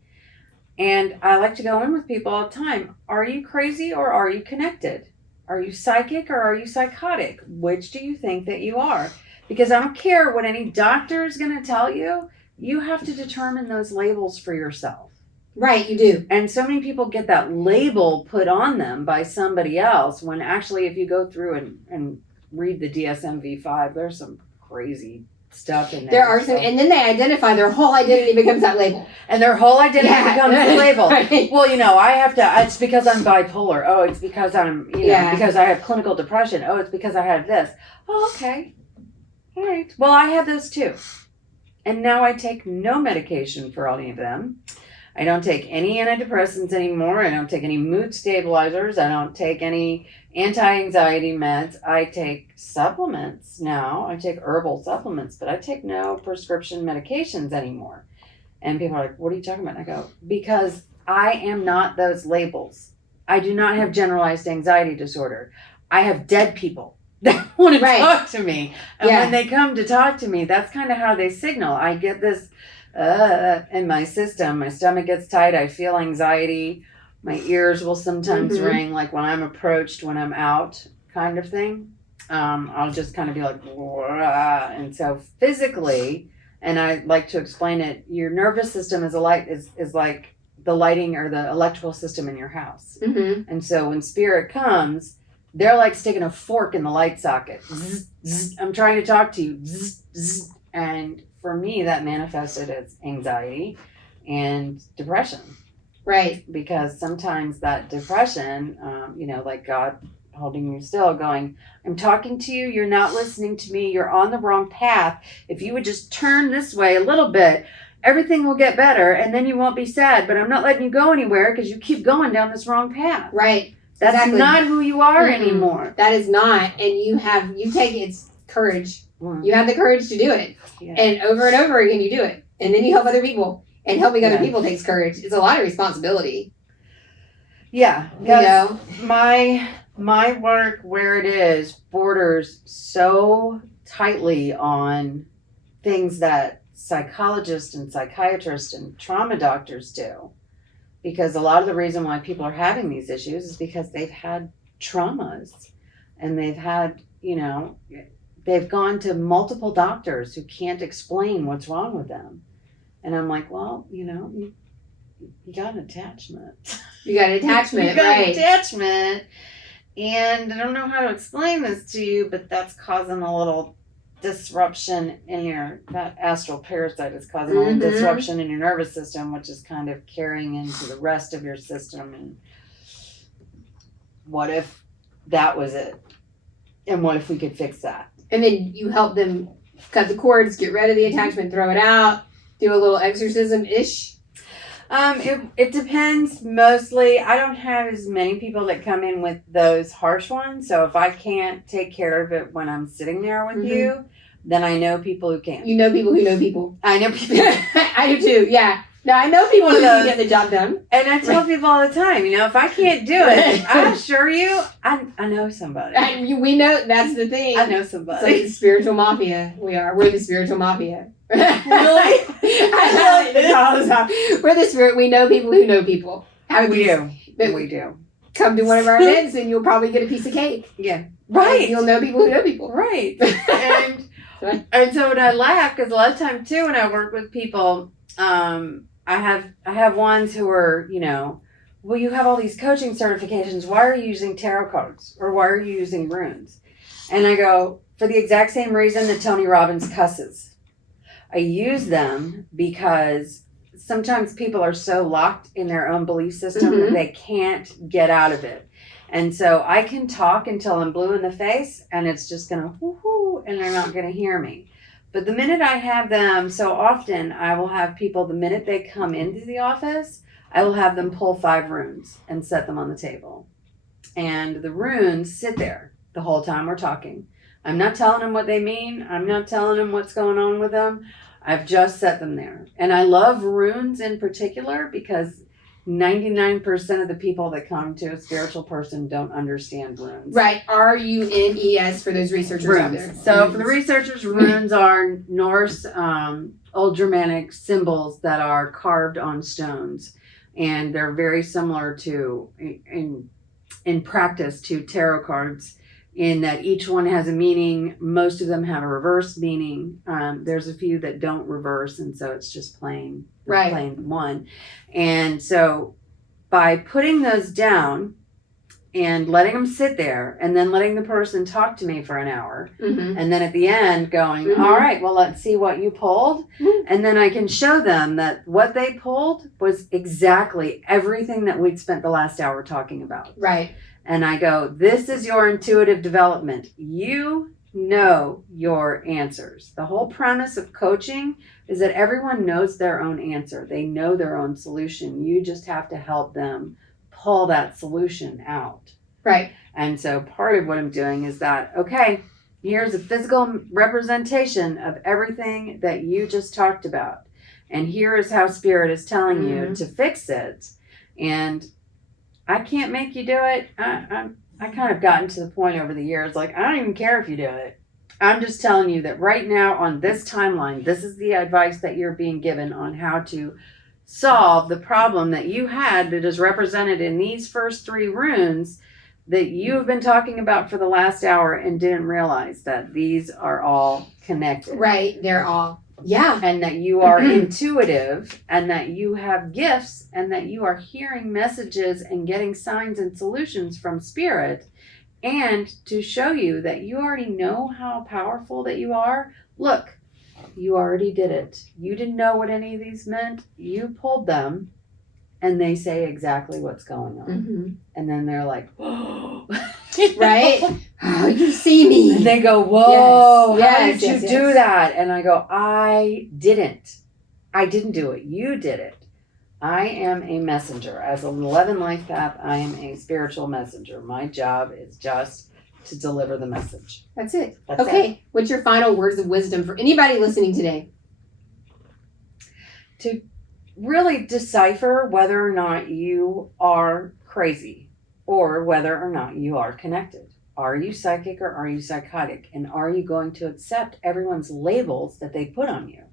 And I like to go in with people all the time. Are you crazy or are you connected? Are you psychic or are you psychotic? Which do you think that you are? Because I don't care what any doctor is going to tell you. You have to determine those labels for yourself. Right, you do. And so many people get that label put on them by somebody else when actually if you go through and read the DSM-V5, there's some crazy stuff in there. There are some, and then they identify, their whole identity becomes that label. And their whole identity becomes the label. Right. Well, I have to, it's because I'm bipolar. Oh, it's because I'm, because I have clinical depression. Oh, it's because I have this. Oh, okay. All right. Well, I have those too. And now I take no medication for any of them. I don't take any antidepressants anymore. I don't take any mood stabilizers. I don't take any anti-anxiety meds. I take supplements now. I take herbal supplements, but I take no prescription medications anymore. And people are like, what are you talking about? And I go, because I am not those labels. I do not have generalized anxiety disorder. I have dead people that want to talk to me. And when they come to talk to me, that's kind of how they signal. I get this in my system. My stomach gets tight. I feel anxiety. My ears will sometimes ring, like when I'm approached, when I'm out, kind of thing. I'll just kind of be like, wah. And so physically, and I like to explain it, your nervous system is like the lighting or the electrical system in your house. Mm-hmm. And so when spirit comes, they're like sticking a fork in the light socket. Zzz, zzz, I'm trying to talk to you. Zzz, zzz. And for me, that manifested as anxiety and depression. Right. Because sometimes that depression, like God holding you still, going, I'm talking to you, you're not listening to me, you're on the wrong path. If you would just turn this way a little bit, everything will get better and then you won't be sad. But I'm not letting you go anywhere because you keep going down this wrong path. Right. That's not who you are anymore. That is not. And you take it's courage. You have the courage to do it. Yeah. And over again, you do it. And then you help other people. And helping other people takes courage. It's a lot of responsibility. Yeah. My work where it is borders so tightly on things that psychologists and psychiatrists and trauma doctors do. Because a lot of the reason why people are having these issues is because they've had traumas and they've had, they've gone to multiple doctors who can't explain what's wrong with them. And I'm like, well, you got an attachment. You got an attachment, you got an attachment. And I don't know how to explain this to you, but that's causing a little disruption in that astral parasite is causing a little disruption in your nervous system, which is kind of carrying into the rest of your system. And what if that was it? And what if we could fix that? And then you help them cut the cords, get rid of the attachment, throw it out, do a little exorcism-ish? It depends mostly. I don't have as many people that come in with those harsh ones. So if I can't take care of it when I'm sitting there with you, then I know people who can. You know people who know people. I know people. I do too, yeah. No, I know people who can get the job done. And I tell people all the time, if I can't do it, I assure you, I know somebody. We know, that's the thing. I know somebody. It's like the spiritual mafia. We're the spiritual mafia. Really? I love it. We're the spirit. We know people who know people. We do. Come to one of our events and you'll probably get a piece of cake. Yeah. Right. And you'll know people who know people. Right. And so when I laugh, because a lot of times too, when I work with people, I have ones who are, well, you have all these coaching certifications. Why are you using tarot cards? Or why are you using runes? And I go, for the exact same reason that Tony Robbins cusses. I use them because sometimes people are so locked in their own belief system that they can't get out of it. And so I can talk until I'm blue in the face and it's just going to whoo-hoo and they're not going to hear me. But the minute I have them, so often I will have people, the minute they come into the office, I will have them pull 5 runes and set them on the table. And the runes sit there the whole time we're talking. I'm not telling them what they mean. I'm not telling them what's going on with them. I've just set them there. And I love runes in particular because 99% of the people that come to a spiritual person don't understand runes. Right. RUNES for those researchers out there. So for the researchers, runes are Norse, Old Germanic symbols that are carved on stones. And they're very similar to, in practice, to tarot cards, in that each one has a meaning. Most of them have a reverse meaning. There's a few that don't reverse, and so it's just plain one. And so by putting those down and letting them sit there, and then letting the person talk to me for an hour, and then at the end going, all right, well, let's see what you pulled. And then I can show them that what they pulled was exactly everything that we'd spent the last hour talking about. Right. And I go, this is your intuitive development. You know your answers. The whole premise of coaching is that everyone knows their own answer. They know their own solution. You just have to help them pull that solution out. Right. And so part of what I'm doing is that, okay, here's a physical representation of everything that you just talked about. And here is how Spirit is telling you to fix it. And I can't make you do it. I kind of gotten to the point over the years, like, I don't even care if you do it. I'm just telling you that right now on this timeline, this is the advice that you're being given on how to solve the problem that you had that is represented in these first 3 runes that you have been talking about for the last hour and didn't realize that these are all connected. Right. They're all. Yeah. And that you are intuitive, and that you have gifts, and that you are hearing messages and getting signs and solutions from Spirit, and to show you that you already know how powerful that you are. Look, you already did it. You didn't know what any of these meant. You pulled them, and they say exactly what's going on. And then they're like, whoa. Right? Oh, you see me. And they go, whoa, yes. how did you do that? And I go, I didn't do it. You did it. I am a messenger. As an 11 life path, I am a spiritual messenger. My job is just to deliver the message. That's it. That's okay. it. What's your final words of wisdom for anybody listening today? To really decipher whether or not you are crazy or whether or not you are connected. Are you psychic or are you psychotic? And are you going to accept everyone's labels that they put on you?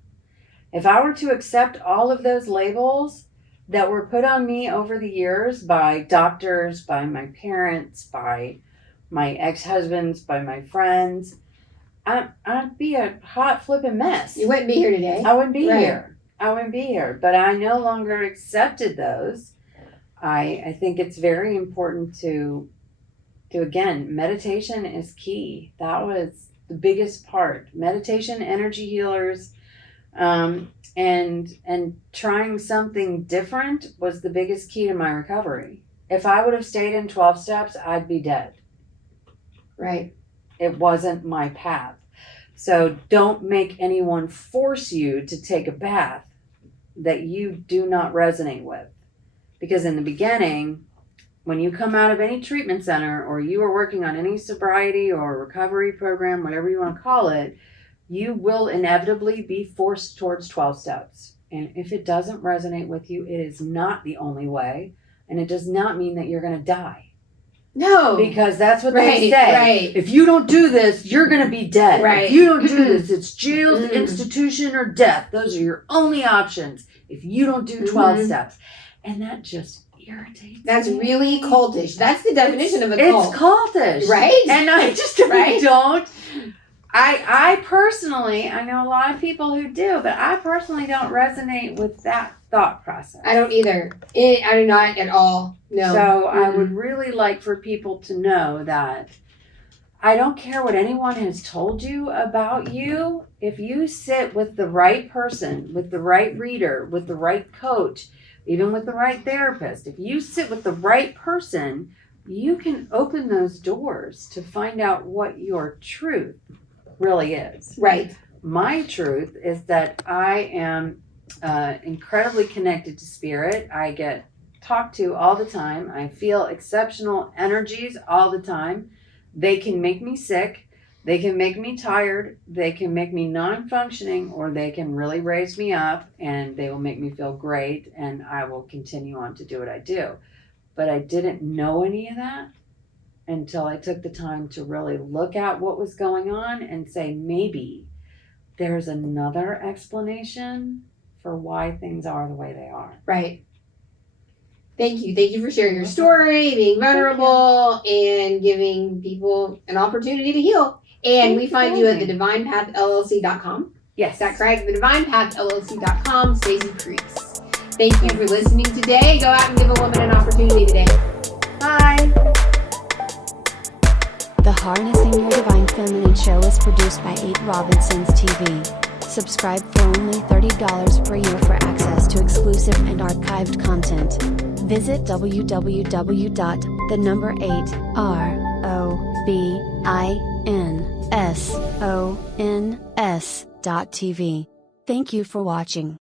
If I were to accept all of those labels that were put on me over the years by doctors, by my parents, by my ex-husbands, by my friends, I'd be a hot flipping mess. You wouldn't be here today. I wouldn't be here. I wouldn't be here. But I no longer accepted those. I think it's very important to again, meditation is key. That was the biggest part. Meditation, energy healers, and trying something different was the biggest key to my recovery. If I would have stayed in 12 steps, I'd be dead. Right. It wasn't my path. So don't make anyone force you to take a path that you do not resonate with. Because in the beginning, when you come out of any treatment center or you are working on any sobriety or recovery program, whatever you want to call it, you will inevitably be forced towards 12 steps. And if it doesn't resonate with you, it is not the only way. And it does not mean that you're going to die. No. Because that's what they say. Right. If you don't do this, you're going to be dead. Right. If you don't do this, it's jail, institution, or death. Those are your only options if you don't do 12 steps. And that just irritates That's me. really cultish. That's the definition of a cult. It's cultish. Right? And I just don't. I personally, I know a lot of people who do, but I personally don't resonate with that thought process. I don't either. I do not at all. No. So I would really like for people to know that I don't care what anyone has told you about you. If you sit with the right person, with the right reader, with the right coach, even with the right therapist, if you sit with the right person, you can open those doors to find out what your truth really is. Right. My truth is that I am incredibly connected to spirit. I get talked to all the time. I feel exceptional energies all the time. They can make me sick. They can make me tired, they can make me non-functioning, or they can really raise me up and they will make me feel great and I will continue on to do what I do. But I didn't know any of that until I took the time to really look at what was going on and say, maybe there's another explanation for why things are the way they are. Right. Thank you. Thank you for sharing your story, being vulnerable, and giving people an opportunity to heal. And we find you at thedivinepathllc.com. Yes. Is that correct? Thedivinepathllc.com, Stacy Preece. Thank you for listening today. Go out and give a woman an opportunity today. Bye. The Harnessing Your Divine Feminine show is produced by 8 Robinsons TV. Subscribe for only $30 per year for access to exclusive and archived content. Visit www.the8ROBINSONS.tv. Thank you for watching.